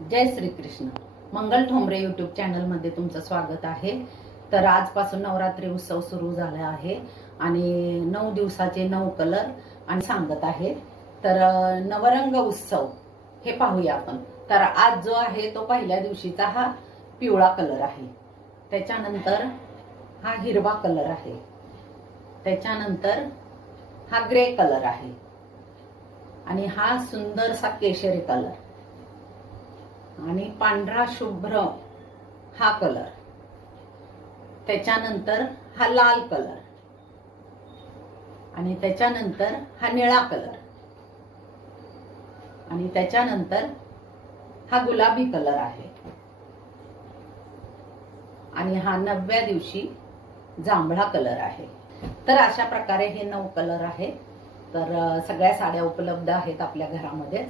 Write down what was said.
जय श्री कृष्ण. मंगल Thombare YouTube channel मध्ये तुमचं स्वागत आहे. तर आजपासून नवरात्री उत्सव सुरू झाला आहे आणि 9 दिवसाचे 9 कलर आणि सांगत आहे. तर नवरंग उत्सव हे पाहूया आपण. तर आज जो आहे तो पहिल्या दिवशीचा हा पिवळा कलर आहे. त्याच्यानंतर हा हिरवा कलर आहे. त्याच्यानंतर हा ग्रे कलर आहे आणि हा सुंदरसा केशरी कलर आणि पांढरा शुभ्र हा कलर. त्याच्यानंतर हा लाल कलर आणि त्याच्यानंतर हा निळा कलर आणि त्याच्यानंतर हा गुलाबी कलर आहे आणि हा 9व्या दिवशी जांभळा कलर आहे. तर अशा प्रकारे हे 9 कलर आहेत. तर सगळ्या साड्या उपलब्ध आहेत आपल्या घरामध्ये.